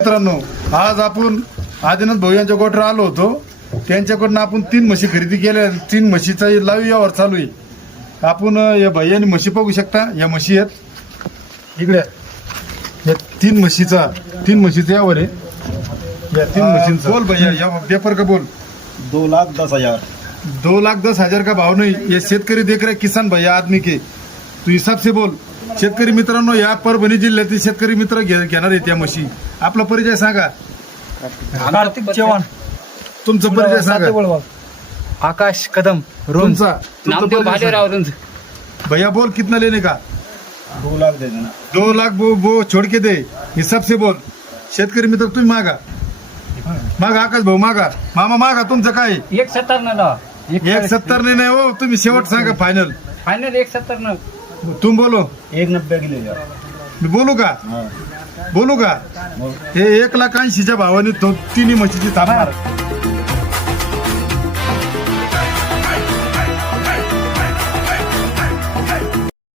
मित्रांनो, आज आपण आदिनाथ भाऊ यांच्या गोठ्यावर आलो होतो. त्यांच्याकडून आपण 3 म्हशी खरेदी केल्या. 3 म्हशीचा लाईव्ह व्यवहार चालू आहे. आपण या भैयानी म्हशी बघू शकता. या म्हशी आहेत इकडे. या 3 म्हशीचा व्यवहार आहे. या 3 म्हशींचा बोल भैया, या पेपर का बोल. 2,10,000 2,10,000 का भाव नहीं. ये शेतकरी देख रहे किसान भैया आदमी के, तू हिसाब से बोल. शेतकरी मित्रांनो, या परभणी जिल्ह्यातील शेतकरी मित्र घेणार आहेत या म्हशी. आपला परिचय सांगा. कार्तिक चव्हाण, तुमचा परिचय सांगा. आकाश कदम, रोंज, तुमचा नामदेव परिचय भालेराव रोंज. सांगा. भैया बोल कितना लेने का. 2 लाख दे देना. 2 लाख वो छोड़ के दे. हिसाब से बोल. शेतकरी मित्र तुम्ही मागा. आकाश भाऊ मागा. मामा मागा. तुमचं काय 170 न लावा. 170 ने नाही हो. तुम्ही शेवट सांगा फायनल. फायनल 170 न. तुम बोलो. 1,90 की ले जाओ. मी बोलू का. हाँ. बोलू का. बोल. हे 1,80,000 भावाने 3 म्हशीची थांबणार.